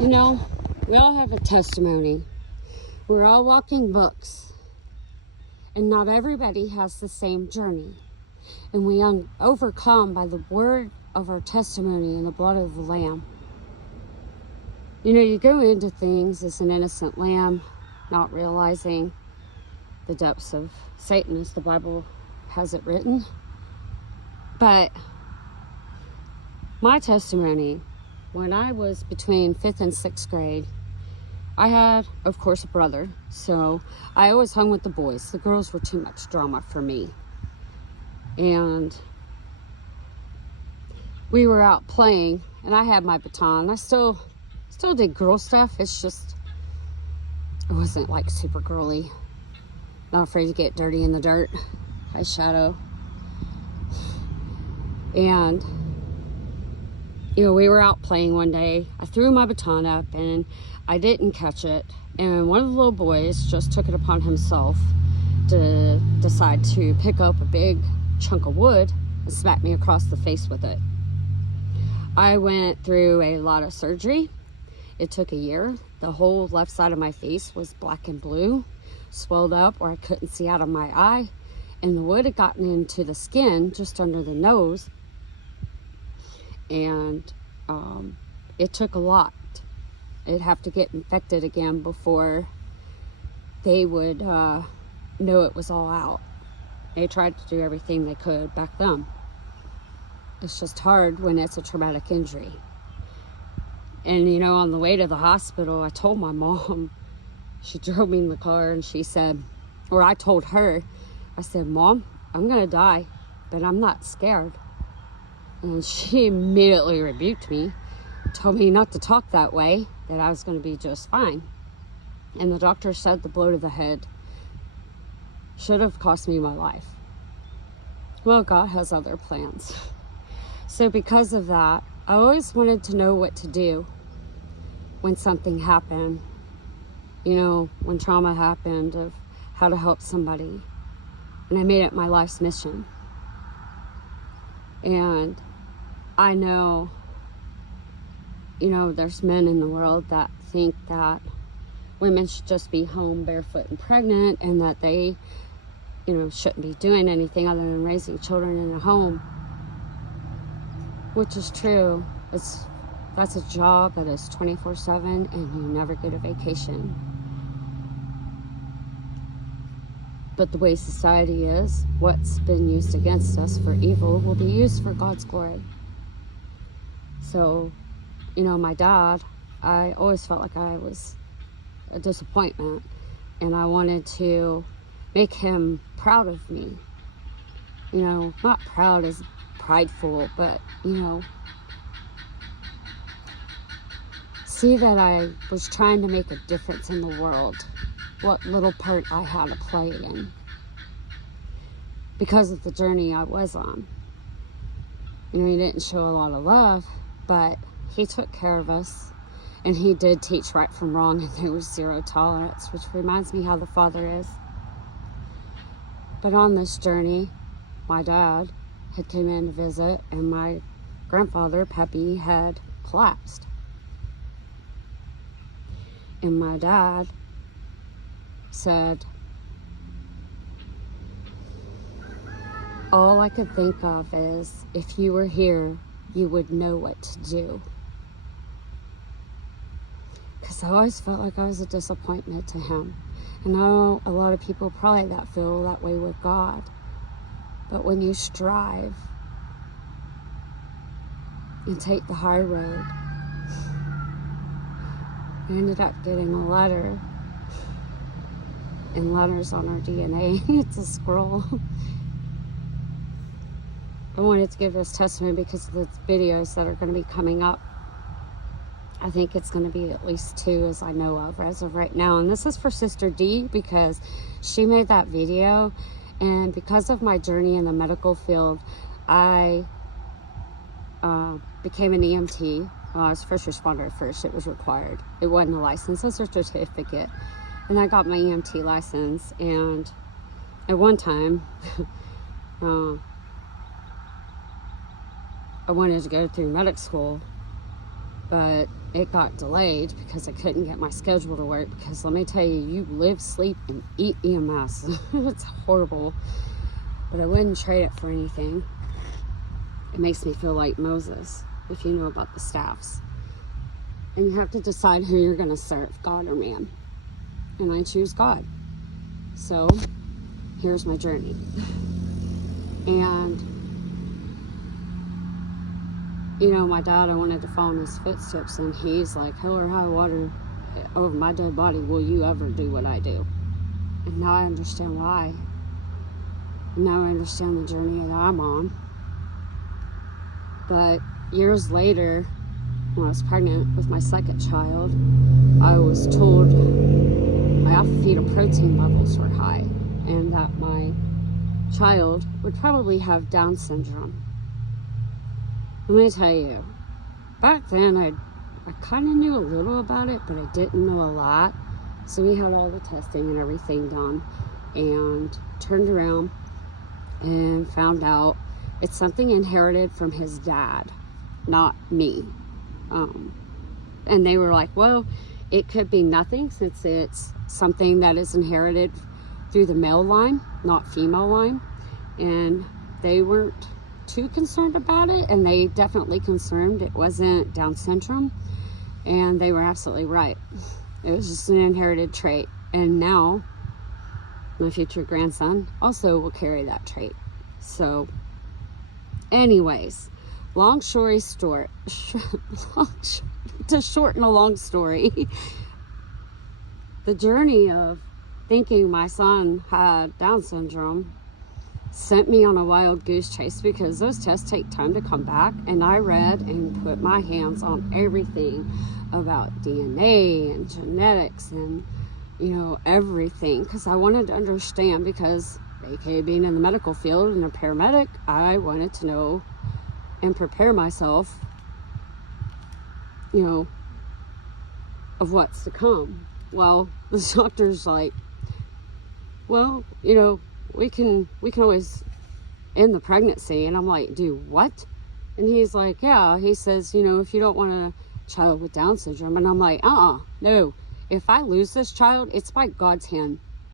You know, we all have a testimony. We're all walking books. And not everybody has the same journey. And we overcome by the word of our testimony and the blood of the Lamb. You know, you go into things as an innocent lamb, not realizing the depths of Satan, as the Bible has it written. But my testimony, when I was between 5th and 6th grade, I had, of course, a brother, so I always hung with the boys. The girls were too much drama for me. And we were out playing, and I had my baton. I still did girl stuff. It's just, it wasn't like super girly. Not afraid to get dirty in the dirt. High shadow. And, you know, we were out playing one day. I threw my baton up, and I didn't catch it. And one of the little boys just took it upon himself to decide to pick up a big chunk of wood and smack me across the face with it. I went through a lot of surgery. It took a year. The whole left side of my face was black and blue, swelled up where I couldn't see out of my eye, and the wood had gotten into the skin just under the nose. And it took a lot. It'd have to get infected again before they would know it was all out. They tried to do everything they could back then. It's just hard when it's a traumatic injury. And, you know, on the way to the hospital, I told my mom, she drove me in the car, and she said, or I told her, I said, Mom, I'm going to die, but I'm not scared. And she immediately rebuked me, told me not to talk that way, that I was going to be just fine. And the doctor said the blow to the head should have cost me my life. Well, God has other plans. So because of that, I always wanted to know what to do when something happened, you know, when trauma happened, of how to help somebody. And I made it my life's mission. And I know, you know, there's men in the world that think that women should just be home barefoot and pregnant, and that they, you know, shouldn't be doing anything other than raising children in a home. Which is true. That's a job that is 24/7, and you never get a vacation. But the way society is, what's been used against us for evil will be used for God's glory. So, you know, my dad, I always felt like I was a disappointment, and I wanted to make him proud of me. You know, not proud as prideful, but, you know, see that I was trying to make a difference in the world, what little part I had to play in, because of the journey I was on. You know, he didn't show a lot of love, but he took care of us, and he did teach right from wrong, and there was zero tolerance, which reminds me how the Father is. But on this journey, my dad had came in to visit, and my grandfather, Peppy, had collapsed. And my dad said, all I could think of is, if you were here, you would know what to do. Because I always felt like I was a disappointment to him. And I know a lot of people probably that feel that way with God. But when you strive and take the high road, I ended up getting a letter, and letters on our DNA. It's a scroll. I wanted to give this testimony because of the videos that are going to be coming up. I think it's going to be at least 2 as I know of as of right now. And this is for Sister D, because she made that video. And because of my journey in the medical field, I became an EMT. I was first responder at first. It was required. It wasn't a license, it was a certificate. And I got my EMT license. And at one time, I wanted to go through medic school, but it got delayed because I couldn't get my schedule to work, because let me tell you, you live, sleep, and eat EMS. It's horrible, but I wouldn't trade it for anything. It makes me feel like Moses, if you know about the staffs. And you have to decide who you're going to serve, God or man. And I choose God. So here's my journey. And you know, my dad, I wanted to follow in his footsteps, and he's like, hell or high water over my dead body, will you ever do what I do? And now I understand why. And now I understand the journey that I'm on. But years later, when I was pregnant with my second child, I was told my alpha-feta protein levels were high, and that my child would probably have Down syndrome. Let me tell you, back then I kind of knew a little about it, but I didn't know a lot. So we had all the testing and everything done, and turned around and found out it's something inherited from his dad, not me. And they were like, well, it could be nothing, since it's something that is inherited through the male line, not female line. And they weren't too concerned about it, and they definitely confirmed it wasn't Down syndrome, and they were absolutely right. It was just an inherited trait, and now my future grandson also will carry that trait. So anyways, long story short, to shorten a long story, the journey of thinking my son had Down syndrome sent me on a wild goose chase, because those tests take time to come back. And I read and put my hands on everything about DNA and genetics and, you know, everything, because I wanted to understand, because aka being in the medical field and a paramedic, I wanted to know and prepare myself, you know, of what's to come. Well, the doctor's like, well, you know, we can always end the pregnancy. And I'm like, do what? And he's like, yeah. He says, you know, if you don't want a child with Down syndrome. And I'm like, no. If I lose this child, it's by God's hand.